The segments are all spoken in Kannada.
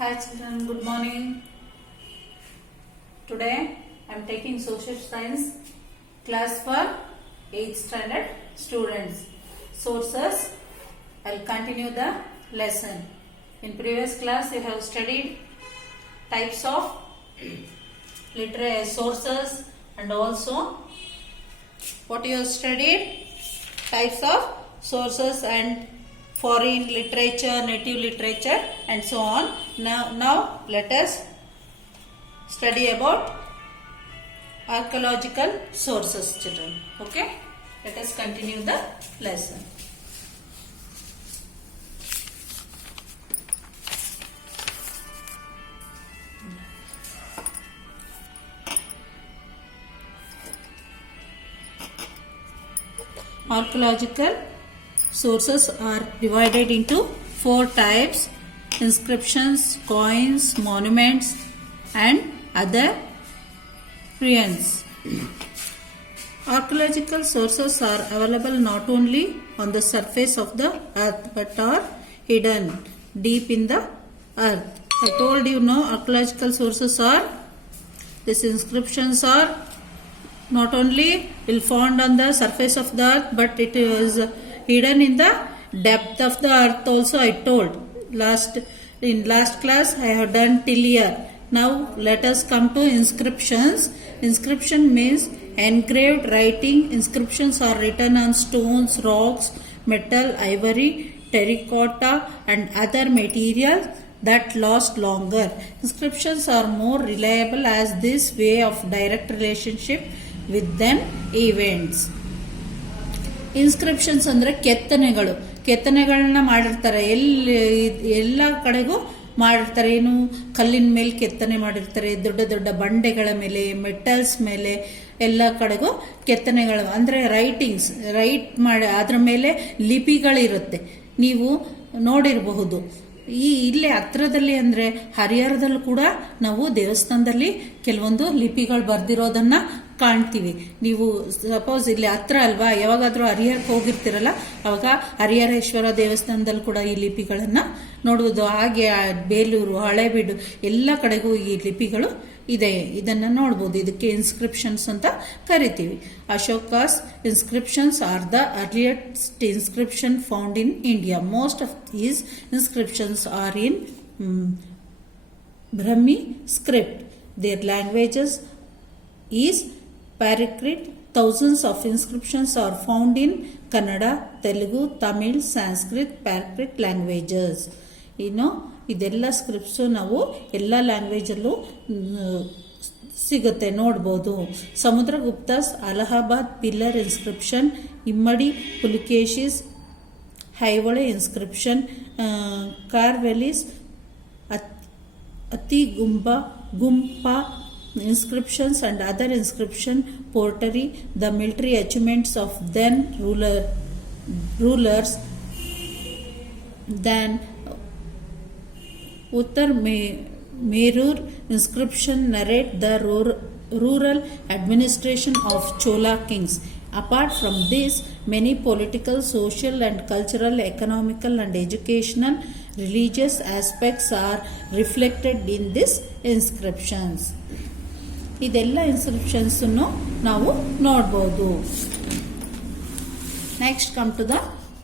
Hi children, good morning. Today I am taking social science class for 8th standard students. Sources, I will continue the lesson. In previous class you have studied types of literary sources and also what you have studied types of sources and foreign literature, native literature and so on. Now let us study about archaeological sources, children. Okay? Let us continue the lesson. Archaeological sources are divided into 4 types: inscriptions, coins, monuments and other ruins. Archaeological sources are available not only on the surface of the earth but are hidden deep in the earth. I told you archaeological sources are, these inscriptions are not only found on the surface of the earth but it is hidden in the depth of the earth also. I told in last class I have done till here. Now let us come to inscriptions. Inscription means engraved writing. Inscriptions are written on stones, rocks, metal, ivory, terracotta and other materials that last longer. Inscriptions are more reliable as this way of direct relationship with then events. Inscriptions ಅಂದರೆ ಕೆತ್ತನೆಗಳನ್ನ ಮಾಡಿರ್ತಾರೆ. ಎಲ್ಲ ಕಡೆಗೂ ಮಾಡಿರ್ತಾರೆ. ಏನು ಕಲ್ಲಿನ ಮೇಲೆ ಕೆತ್ತನೆ ಮಾಡಿರ್ತಾರೆ, ದೊಡ್ಡ ದೊಡ್ಡ ಬಂಡೆಗಳ ಮೇಲೆ, ಮೆಟಲ್ಸ್ ಮೇಲೆ ಎಲ್ಲ ಕಡೆಗೂ ಕೆತ್ತನೆಗಳು ಅಂದರೆ ರೈಟ್ ಮಾಡಿ ಅದ್ರ ಮೇಲೆ ಲಿಪಿಗಳಿರುತ್ತೆ. ನೀವು ನೋಡಿರಬಹುದು. ಇಲ್ಲೇ ಹತ್ರದಲ್ಲಿ ಅಂದರೆ ಹರಿಹರದಲ್ಲೂ ಕೂಡ ನಾವು ದೇವಸ್ಥಾನದಲ್ಲಿ ಕೆಲವೊಂದು ಲಿಪಿಗಳು ಬರ್ದಿರೋದನ್ನ ಕಾಣ್ತೀವಿ. ನೀವು ಸಪೋಸ್ ಇಲ್ಲಿ ಹತ್ರ ಅಲ್ವಾ, ಯಾವಾಗಾದ್ರೂ ಹರಿಹರಕ್ಕೆ ಹೋಗಿರ್ತೀರಲ್ಲ, ಅವಾಗ ಹರಿಹರೇಶ್ವರ ದೇವಸ್ಥಾನದಲ್ಲಿ ಕೂಡ ಈ ಲಿಪಿಗಳನ್ನ ನೋಡುವುದು. ಹಾಗೆ ಬೇಲೂರು, ಹಳೇಬೀಡು ಎಲ್ಲ ಕಡೆಗೂ ಈ ಲಿಪಿಗಳು ಇದೆ. ಇದನ್ನ ನೋಡ್ಬೋದು. ಇದಕ್ಕೆ ಇನ್ಸ್ಕ್ರಿಪ್ಷನ್ಸ್ ಅಂತ ಕರಿತೀವಿ. Ashoka's inscriptions are the earliest inscription found in India. Most of these inscriptions are in Brahmi script. Their languages is Prakrit. Thousands of inscriptions are found in Kannada, Telugu, Tamil, Sanskrit, Prakrit languages. ಇದೆಲ್ಲ ಸ್ಕ್ರಿಪ್ಟ್ಸು ನಾವು ಎಲ್ಲ ಲ್ಯಾಂಗ್ವೇಜಲ್ಲೂ ಸಿಗುತ್ತೆ, ನೋಡ್ಬೋದು. ಸಮುದ್ರಗುಪ್ತಸ್ ಅಲಹಾಬಾದ್ ಪಿಲ್ಲರ್ ಇನ್ಸ್ಕ್ರಿಪ್ಷನ್, ಇಮ್ಮಡಿ ಪುಲಿಕೇಶಿಸ್ ಹೈವಳೆ ಇನ್ಸ್ಕ್ರಿಪ್ಷನ್, ಕಾರ್ವೆಲಿಸ್ ಅತಿ ಗುಂಪಾ inscriptions and other inscription pottery, the military achievements of then rulers. Then Uttar Merur inscription narrate the rural administration of Chola kings. Apart from this, many political, social and cultural, economical and educational, religious aspects are reflected in these inscriptions. ಇದೆಲ್ಲ ಇನ್ಸ್ಕ್ರಿಪ್ಷನ್ಸ್ ನಾವು ನೋಡ್ಬೋದು. Next come to the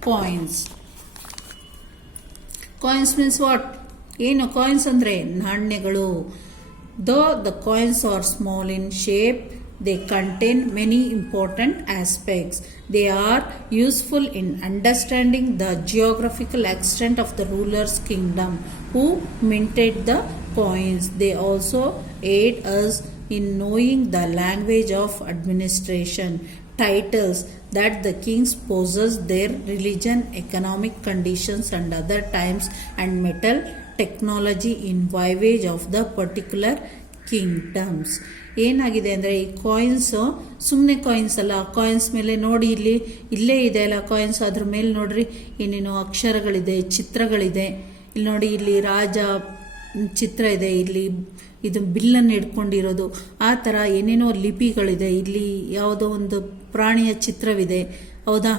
coins. Coins means what? ಏನು ಕಾಯಿನ್ಸ್ ಅಂದರೆ ನಾಣ್ಯಗಳು. Though the coins are small in shape, they contain many important aspects. They are useful in understanding the geographical extent of the ruler's kingdom who minted the coins. They also aid us in knowing the language of administration, titles that the kings possess, their religion, economic conditions and other times, and metal technology in voyage of the particular kingdoms. ಏನಾಗಿದೆ ಅಂದರೆ ಈ ಕಾಯಿನ್ಸು ಸುಮ್ಮನೆ ಕಾಯಿನ್ಸ್ ಅಲ್ಲ. ಕಾಯಿನ್ಸ್ ಮೇಲೆ ನೋಡಿ, ಇಲ್ಲೇ ಇದೆ ಅಲ್ಲ ಕಾಯಿನ್ಸ್, ಅದ್ರ ಮೇಲೆ ನೋಡ್ರಿ ಏನೇನೋ ಅಕ್ಷರಗಳಿದೆ, ಚಿತ್ರಗಳಿದೆ. ಇಲ್ಲಿ ನೋಡಿ, ಇಲ್ಲಿ ರಾಜ ಚಿತ್ರ ಇದೆ, ಇಲ್ಲಿ ಇದು ಬಿಲ್ಲನ್ನು ಹಿಡ್ಕೊಂಡಿರೋದು, ಆ ಥರ ಏನೇನೋ ಲಿಪಿಗಳಿದೆ. ಇಲ್ಲಿ ಯಾವುದೋ ಒಂದು ಪ್ರಾಣಿಯ ಚಿತ್ರವಿದೆ, ಹೌದಾ?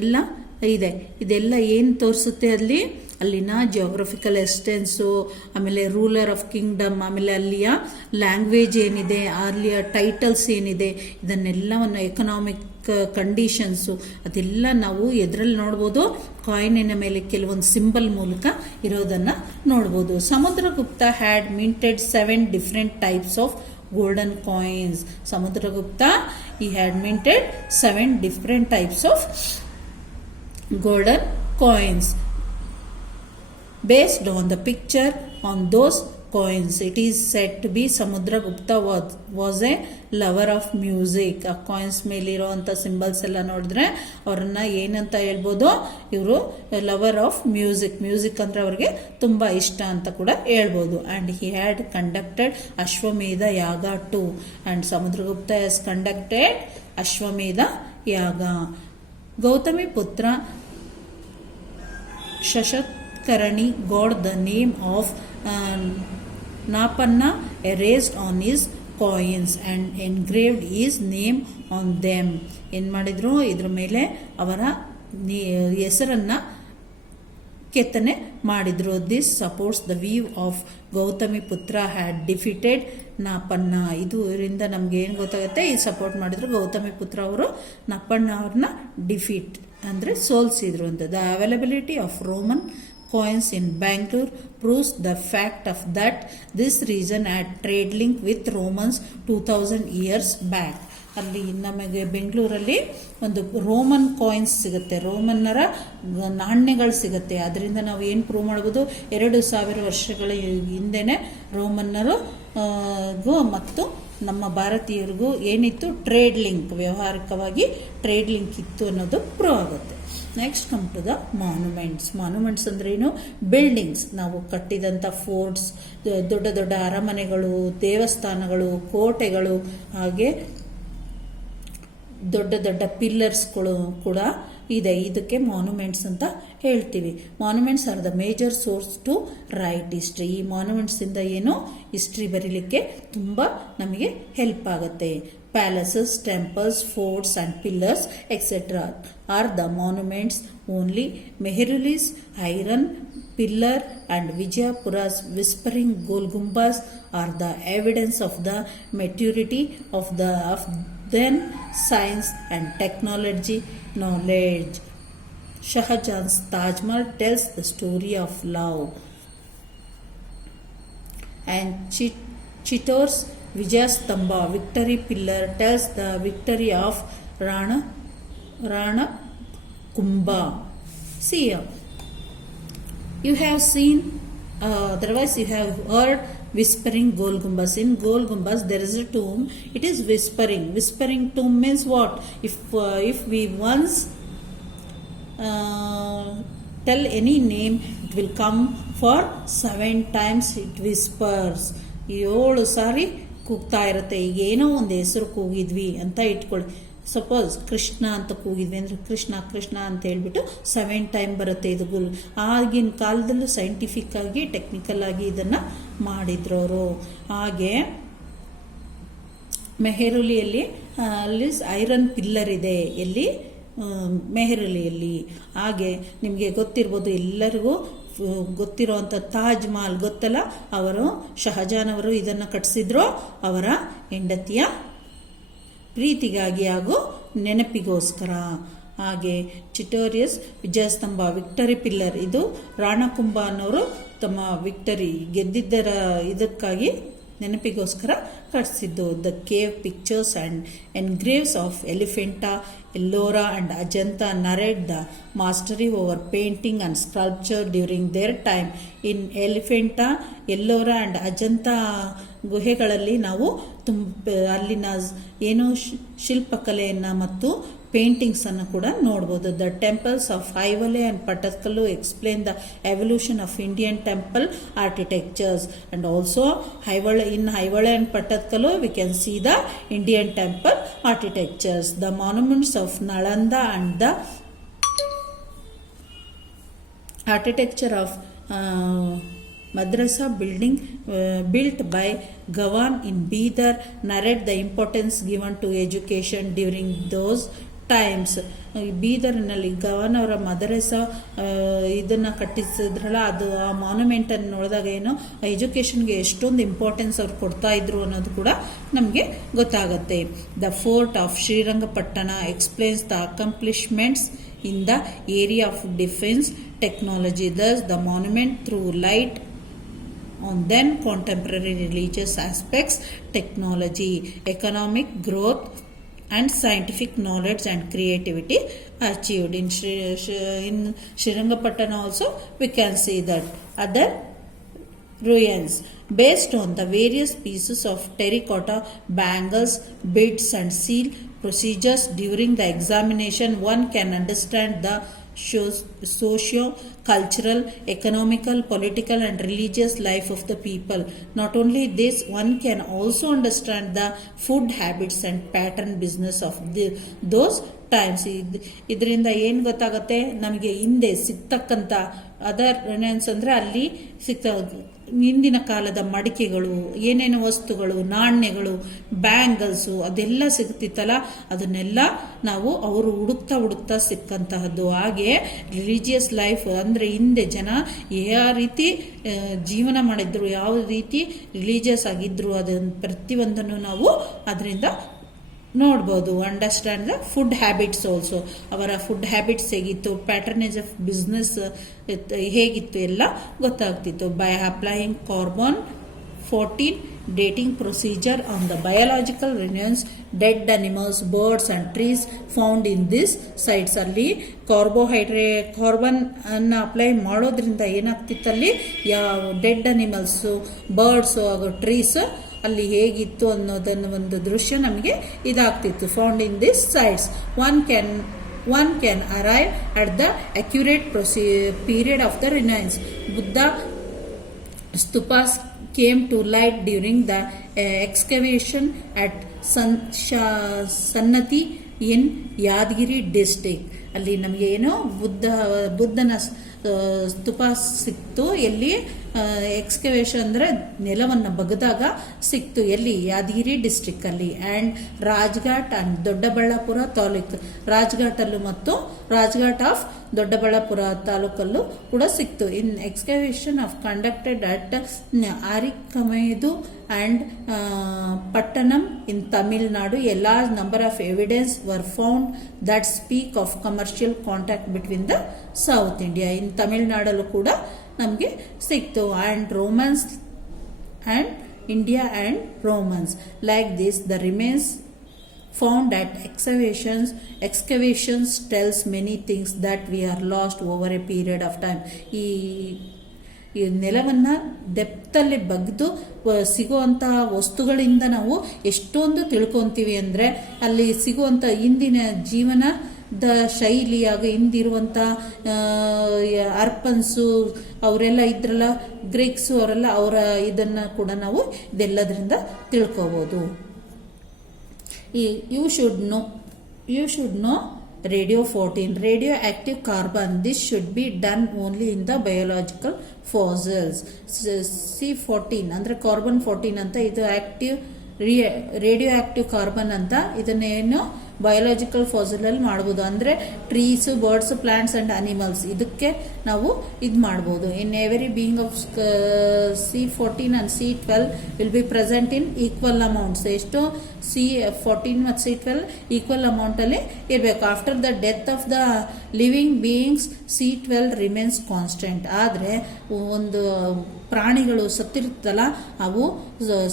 ಎಲ್ಲ ಇದೆ. ಇದೆಲ್ಲ ಏನು ತೋರಿಸುತ್ತೆ? ಅಲ್ಲಿ ಅಲ್ಲಿನ ಜಿಯೋಗ್ರಫಿಕಲ್ ಎಕ್ಸ್ಟೆನ್ಸು, ಆಮೇಲೆ ರೂಲರ್ ಆಫ್ ಕಿಂಗ್ಡಮ್, ಆಮೇಲೆ ಅಲ್ಲಿಯ ಲ್ಯಾಂಗ್ವೇಜ್ ಏನಿದೆ, ಅಲ್ಲಿಯ ಟೈಟಲ್ಸ್ ಏನಿದೆ, ಇದನ್ನೆಲ್ಲವನ್ನು ಎಕನಾಮಿಕ್ ಕಂಡೀಷನ್ಸು ಅದೆಲ್ಲ ನಾವು ಎದರಲ್ಲಿ ನೋಡ್ಬೋದು, ಕಾಯಿನಿನ ಮೇಲೆ ಕೆಲವೊಂದು ಸಿಂಬಲ್ ಮೂಲಕ ಇರೋದನ್ನು ನೋಡ್ಬೋದು. Samudragupta had minted 7 different types of golden coins. Samudragupta, he had minted 7 different types of golden coins. Based on the picture on those coins, it is said to be Samudragupta was a lover of music. ಆ ಕಾಯಿನ್ಸ್ ಮೇಲಿರೋಂಥ ಸಿಂಬಲ್ಸ್ ಎಲ್ಲ ನೋಡಿದ್ರೆ ಅವ್ರನ್ನ ಏನಂತ ಹೇಳ್ಬೋದು, ಇವರು ಲವರ್ ಆಫ್ ಮ್ಯೂಸಿಕ್ ಅಂದ್ರೆ ಅವ್ರಿಗೆ ತುಂಬಾ ಇಷ್ಟ ಅಂತ ಕೂಡ ಹೇಳ್ಬೋದು. And he had conducted Ashwamedha yaga too, and Samudragupta has conducted Ashwamedha yaga. Gautami ಪುತ್ರ ಶಶತ್ಕರಣಿ got the name of Napanna erased on his coins and engraved his name on them. ಏನು ಮಾಡಿದ್ರು, ಇದ್ರ ಮೇಲೆ ಅವರ ಹೆಸರನ್ನ ಕೆತ್ತನೆ ಮಾಡಿದ್ರು. This supports the view of Gautamiputra had defeated ನಾಪನ್ನ. ಇದರಿಂದ ನಮ್ಗೆ ಏನು ಗೊತ್ತಾಗುತ್ತೆ, ಈ ಸಪೋರ್ಟ್ ಮಾಡಿದ್ರು ಗೌತಮಿ ಪುತ್ರ ಅವರು ನಾಪಣ್ಣ ಅವ್ರನ್ನ ಡಿಫೀಟ್ ಅಂದರೆ ಸೋಲ್ಸಿದ್ರು ಅಂತ. The availability of Roman coins in Bangalore proves the fact of that this region had trade link with Romans 2000 years back. ಅಲ್ಲಿ ನಮಗೆ ಬೆಂಗಳೂರಲ್ಲಿ ಒಂದು ರೋಮನ್ ಕಾಯಿನ್ಸ್ ಸಿಗುತ್ತೆ, ರೋಮನ್ನರ ನಾಣ್ಯಗಳು ಸಿಗುತ್ತೆ. ಅದರಿಂದ ನಾವು ಏನು ಪ್ರೂವ್ ಮಾಡ್ಬೋದು, 2000 ವರ್ಷಗಳ ಹಿಂದೆನೆ ರೋಮನ್ನರು ಮತ್ತು ನಮ್ಮ ಭಾರತೀಯರಿಗೂ ಏನಿತ್ತು, ಟ್ರೇಡ್ ಲಿಂಕ್, ವ್ಯವಹಾರಿಕವಾಗಿ ಟ್ರೇಡ್ ಲಿಂಕ್ ಇತ್ತು ಅನ್ನೋದು ಪ್ರೂವ್ ಆಗುತ್ತೆ. Next come to the monuments. Monuments ಅಂದ್ರೆ ಏನು, ಬಿಲ್ಡಿಂಗ್ಸ್, ನಾವು ಕಟ್ಟಿದಂಥ ಫೋರ್ಟ್ಸ್, ದೊಡ್ಡ ದೊಡ್ಡ ಅರಮನೆಗಳು, ದೇವಸ್ಥಾನಗಳು, ಕೋಟೆಗಳು, ಹಾಗೆ ದೊಡ್ಡ ದೊಡ್ಡ ಪಿಲ್ಲರ್ಸ್ಗಳು ಕೂಡ ಇದೆ. ಇದಕ್ಕೆ ಮಾನ್ಯುಮೆಂಟ್ಸ್ ಅಂತ ಹೇಳ್ತೀವಿ. Monuments are the major source to write history. ಈ ಮಾನ್ಯುಮೆಂಟ್ಸ್ ಇಂದ ಏನು, ಹಿಸ್ಟ್ರಿ ಬರೀಲಿಕ್ಕೆ ತುಂಬ ನಮಗೆ ಹೆಲ್ಪ್ ಆಗುತ್ತೆ. Palaces, temples, forts and pillars etcetera are the monuments only. Mehrauli's iron pillar and Vijayapura's whispering Golgumbas are the evidence of the maturity of then science and technology knowledge. Shahjahan's Taj Mahal tells the story of love, and Chittor's Vijayastambha victory pillar tells the victory of Rana Kumbha. See here. You have seen, otherwise you have heard whispering Golgumbas. In Golgumbas there is a tomb. It is whispering. Whispering tomb means what? If we once tell any name, it will come for 7 times. It whispers. 7 ಸಾರಿ ಕೂಗ್ತಾ ಇರುತ್ತೆ. ಈಗ ಏನೋ ಒಂದು ಹೆಸರು ಕೂಗಿದ್ವಿ ಅಂತ ಇಟ್ಕೊಳ್ಳಿ. ಸಪೋಸ್ ಕೃಷ್ಣ ಅಂತ ಕೂಗಿದ್ವಿ ಅಂದರೆ ಕೃಷ್ಣ ಕೃಷ್ಣ ಅಂತ ಹೇಳ್ಬಿಟ್ಟು 7 ಟೈಮ್ ಬರುತ್ತೆ ಇದು ಗುಲ್. ಆಗಿನ ಕಾಲದಲ್ಲೂ ಸೈಂಟಿಫಿಕ್ ಆಗಿ ಟೆಕ್ನಿಕಲ್ ಆಗಿ ಇದನ್ನು ಮಾಡಿದ್ರು ಅವರು. ಹಾಗೆ ಮೆಹರುಲಿಯಲ್ಲಿ ಅಲ್ಲಿ ಐರನ್ ಪಿಲ್ಲರ್ ಇದೆ, ಎಲ್ಲಿ, ಮೆಹರುಲಿಯಲ್ಲಿ. ಹಾಗೆ ನಿಮಗೆ ಗೊತ್ತಿರ್ಬೋದು, ಎಲ್ಲರಿಗೂ ಗೊತ್ತಿರೋವಂಥ ತಾಜ್ ಮಹಲ್ ಗೊತ್ತಲ್ಲ, ಅವರು ಶಹಜಾನ್ ಅವರು ಇದನ್ನು ಕಟ್ಟಿಸಿದ್ರು ಅವರ ಹೆಂಡತಿಯ ಪ್ರೀತಿಗಾಗಿ ಹಾಗೂ ನೆನಪಿಗೋಸ್ಕರ. ಹಾಗೆ ಚಿಟೋರಿಯಸ್ ವಿಜಯಸ್ತಂಭ ವಿಕ್ಟರಿ ಪಿಲ್ಲರ್, ಇದು ರಾಣಕುಂಭ ಅನ್ನೋರು ತಮ್ಮ ವಿಕ್ಟರಿ ಗೆದ್ದಿದ್ದರ ಇದಕ್ಕಾಗಿ ನೆನಪಿಗೋಸ್ಕರ ಕಟ್ಟಿಸಿದ್ದು. The cave pictures and engraves of Elephanta, Ellora and Ajanta narrate the mastery over painting and sculpture during their time. In Elephanta, Ellora and Ajanta ಗುಹೆಗಳಲ್ಲಿ ನಾವು ಅಲ್ಲಿನ ಏನು ಶಿಲ್ಪಕಲೆಯನ್ನು ಮತ್ತು ಪೇಂಟಿಂಗ್ಸನ್ನು ಕೂಡ ನೋಡ್ಬೋದು. The temples of Aihole and Pattadakal explain the evolution of Indian temple architectures. And also Aihole and Pattadakal we can see the Indian temple architectures. The monuments of Nalanda and the architecture of madrasa building built by Gawan in Bidar narrate the importance given to education during those times. ಬೀದರ್ನಲ್ಲಿ ಗವರ್ನವರ ಮದರಸ ಇದನ್ನು ಕಟ್ಟಿಸಿದ್ರಲ್ಲ, ಅದು ಆ ಮಾನ್ಯುಮೆಂಟನ್ನು ನೋಡಿದಾಗ ಏನು ಎಜುಕೇಷನ್ಗೆ ಎಷ್ಟೊಂದು ಇಂಪಾರ್ಟೆನ್ಸ್ ಅವ್ರು ಕೊಡ್ತಾ ಇದ್ರು ಅನ್ನೋದು ಕೂಡ ನಮಗೆ ಗೊತ್ತಾಗುತ್ತೆ. The fort of Srirangapatna explains the ಅಕಂಪ್ಲಿಷ್ಮೆಂಟ್ಸ್ in the area of defense technology. Thus, the monument threw light on then contemporary religious aspects, technology, economic growth, and scientific knowledge and creativity achieved. In Srirangapatna also we can see that other ruins based on the various pieces of terracotta bangles, beads and seal procedures during the examination, one can understand the socio-cultural, economical, political and religious life of the people. Not only this, one can also understand the food habits and pattern business of those times. ಇದರಿಂದ ಏನು ಗೊತ್ತಾಗುತ್ತೆ ನಮಗೆ ಹಿಂದೆ ಸಿಗ್ತಕ್ಕಂಥ ಅದರ್ ರಿನೈನ್ಸ್ ಅಂದರೆ ಅಲ್ಲಿ ಹಿಂದಿನ ಕಾಲದ ಮಡಿಕೆಗಳು, ಏನೇನು ವಸ್ತುಗಳು, ನಾಣ್ಯಗಳು, ಬ್ಯಾಂಗಲ್ಸು ಅದೆಲ್ಲ ಸಿಗ್ತಿತ್ತಲ್ಲ, ಅದನ್ನೆಲ್ಲ ನಾವು ಅವರು ಹುಡುಕ್ತಾ ಸಿಕ್ಕಂತಹದ್ದು. ಹಾಗೆ ರಿಲಿಜಿಯಸ್ ಲೈಫ್ ಅಂದರೆ ಹಿಂದೆ ಜನ ಯಾವ ರೀತಿ ಜೀವನ ಮಾಡಿದ್ರು, ಯಾವ ರೀತಿ ರಿಲಿಜಿಯಸ್ ಆಗಿದ್ರು, ಅದನ್ನು ಪ್ರತಿಯೊಂದನ್ನು ನಾವು ಅದರಿಂದ ನೋಡ್ಬೋದು. Understand the food habits also, ಅವರ ಫುಡ್ ಹ್ಯಾಬಿಟ್ಸ್ ಹೇಗಿತ್ತು, ಪ್ಯಾಟರ್ನೇಜ್ ಆಫ್ ಬಿಸ್ನೆಸ್ ಹೇಗಿತ್ತು ಎಲ್ಲ ಗೊತ್ತಾಗ್ತಿತ್ತು. By applying carbon 14 dating procedure on the biological remains, dead animals, birds and trees found in these sites. ಅಲ್ಲಿ ಕಾರ್ಬನ್ ಅನ್ನು ಅಪ್ಲೈ ಮಾಡೋದ್ರಿಂದ ಏನಾಗ್ತಿತ್ತಲ್ಲಿ ಯಾವ ಡೆಡ್ ಅನಿಮಲ್ಸು, ಬರ್ಡ್ಸು ಹಾಗೂ ಟ್ರೀಸ್ ಅಲ್ಲಿ ಹೇಗಿತ್ತು ಅನ್ನೋದನ್ನು ಒಂದು ದೃಶ್ಯ ನಮಗೆ ಇದಾಗ್ತಿತ್ತು. Found in this sites one can arrive at the accurate period of the Renaissance. Buddha stupas came to light during the excavation at Sannati in Yadgiri district. ಅಲ್ಲಿ ನಮಗೆ ಏನೋ ಬುದ್ಧನ ಸ್ತೂಪ ಸಿಕ್ತು. ಎಲ್ಲಿ ಎಕ್ಸ್ಕವೇಷನ್ ಅಂದರೆ ನೆಲವನ್ನು ಬಗ್ದಾಗ ಸಿಕ್ತು. ಎಲ್ಲಿ? ಯಾದಗಿರಿ ಡಿಸ್ಟ್ರಿಕ್ ಅಲ್ಲಿ. ಆ್ಯಂಡ್ ರಾಜ್ಘಾಟ್ ಅಂಡ್ ದೊಡ್ಡಬಳ್ಳಾಪುರ ತಾಲೂಕು, ರಾಜ್ಘಾಟಲ್ಲೂ ಮತ್ತು ರಾಜ್ಘಾಟ್ ಆಫ್ ದೊಡ್ಡಬಳ್ಳಾಪುರ ತಾಲೂಕಲ್ಲೂ ಕೂಡ ಸಿಕ್ತು. In excavation of conducted at Arikamedu and Pattanam in Tamil Nadu, a large number of evidence were found that speak of commercial contact between the South India. In Tamil Nadu ಕೂಡ ನಮಗೆ ಸಿಕ್ತು. and Romans and India and Romans. Like this, the remains found at excavations tells many things that we are lost over a period of time. ಈ ನೆಲವನ್ನು ಡೆಪ್ತಲ್ಲಿ ಬಗ್ದು ಸಿಗುವಂತಹ ವಸ್ತುಗಳಿಂದ ನಾವು ಎಷ್ಟೊಂದು ತಿಳ್ಕೊತೀವಿ ಅಂದರೆ, ಅಲ್ಲಿ ಸಿಗುವಂಥ ಇಂದಿನ ಜೀವನದ ಶೈಲಿ ಹಾಗೂ ಹಿಂದಿರುವಂಥ ಅರ್ಪನ್ಸು ಅವರೆಲ್ಲ ಇದ್ರಲ್ಲ, ಗ್ರೀಕ್ಸು ಅವರೆಲ್ಲ, ಅವರ ಇದನ್ನು ಕೂಡ ನಾವು ಇದೆಲ್ಲದರಿಂದ ತಿಳ್ಕೋಬೋದು. You should know Radio 14, radioactive carbon. This should be done only in the biological fossils. C14 ಅಂದರೆ ಕಾರ್ಬನ್ 14 ಅಂತ, ಇದು ರೇಡಿಯೋ ಆಕ್ಟಿವ್ ಕಾರ್ಬನ್ ಅಂತ. ಇದನ್ನೇನು ಬಯೋಲಾಜಿಕಲ್ ಫಾಸಿಲಲ್ಲಿ ಮಾಡ್ಬೋದು. ಅಂದರೆ trees, birds, plants and animals, ಇದಕ್ಕೆ ನಾವು ಇದು ಮಾಡ್ಬೋದು. ಇನ್ every being of C14 and C12 will be present in equal amounts. ಎಷ್ಟು? C14 ಮತ್ತು C12 ಈಕ್ವಲ್ ಅಮೌಂಟಲ್ಲಿ ಇರಬೇಕು. After the death of the living beings C12 remains constant. ಆದರೆ ಒಂದು ಪ್ರಾಣಿಗಳು ಸತ್ತಿರುತ್ತಲ್ಲ, ಅವು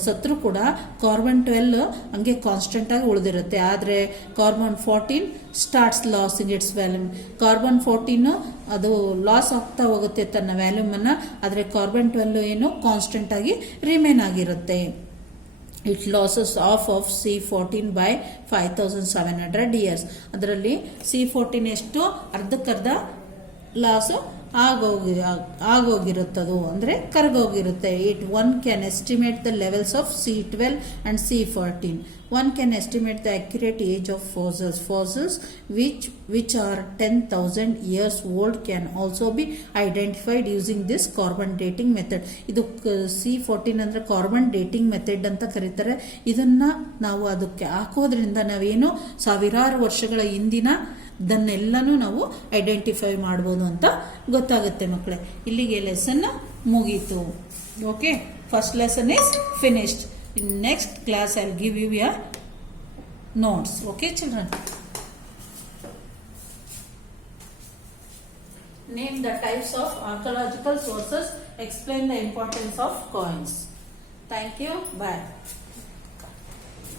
ಸತ್ರು ಕೂಡ ಕಾರ್ಬನ್ 12 ಹಂಗೆ ಕಾನ್ಸ್ಟೆಂಟಾಗಿ ಉಳಿದಿರುತ್ತೆ. ಆದರೆ carbon 14 starts losing it's volume. Carbon 14 ಅದು ಲಾಸ್ ಆಗ್ತಾ ಹೋಗುತ್ತೆ ತನ್ನ ವ್ಯಾಲ್ಯೂಮನ್ನು, ಆದರೆ ಕಾರ್ಬನ್ 12 ಏನು ಕಾನ್ಸ್ಟೆಂಟ್ ಆಗಿ ರಿಮೇನ್ ಆಗಿರುತ್ತೆ. It losses of C14 by 5700 years. ಅದರಲ್ಲಿ C14 ಎಷ್ಟು? ಅರ್ಧಕ್ಕರ್ಧ ಲಾಸು ಆಗೋಗಿರುತ್ತದು ಅಂದರೆ ಕರಗೋಗಿರುತ್ತೆ. One can estimate the levels of C12 and C14. One can estimate the accurate age of fossils. Fossils which are 10,000 years old can also be identified using this carbon dating method. ಇದು C14 ಅಂದರೆ ಕಾರ್ಬನ್ ಡೇಟಿಂಗ್ ಮೆಥಡ್ ಅಂತ ಕರೀತಾರೆ. ಇದನ್ನ ನಾವು ಅದಕ್ಕೆ ಹಾಕೋದ್ರಿಂದ ನಾವೇನು ಸಾವಿರಾರು ವರ್ಷಗಳ ಹಿಂದಿನ ದನ್ನೆಲ್ಲನೂ ನಾವು ಐಡೆಂಟಿಫೈ ಮಾಡ್ಬೋದು ಅಂತ ಗೊತ್ತಾಗುತ್ತೆ ಮಕ್ಕಳೇ. ಇಲ್ಲಿಗೆ ಲೆಸನ್ ಮುಗೀತು. Okay, first lesson is finished. In next class I'll give you your notes. Okay children, name the types of archaeological sources, explain the importance of coins. Thank you, bye.